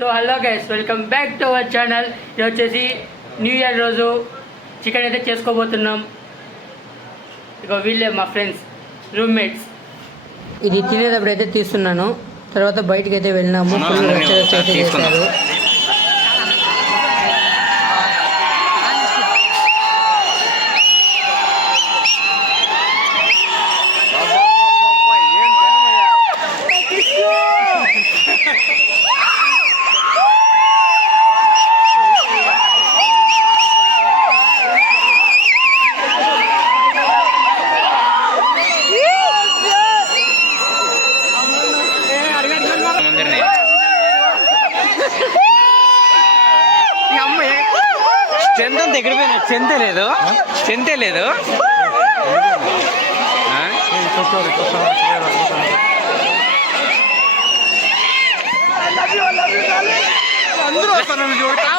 So hello guys, welcome back to our channel. ఇది వచ్చేసి new year రోజు chicken అయితే చేసుకోబోతున్నాం. ఇక వీళ్ళే మా ఫ్రెండ్స్, రూమ్మేట్స్. ఇది తినేటప్పుడు అయితే తీస్తున్నాను, తర్వాత బయటకు అయితే వెళ్ళినాము. ఫుల్ అయితే చేశారు. చెంత దగ్గర చెంతే లేదు అందరూ వస్తాను చూడతా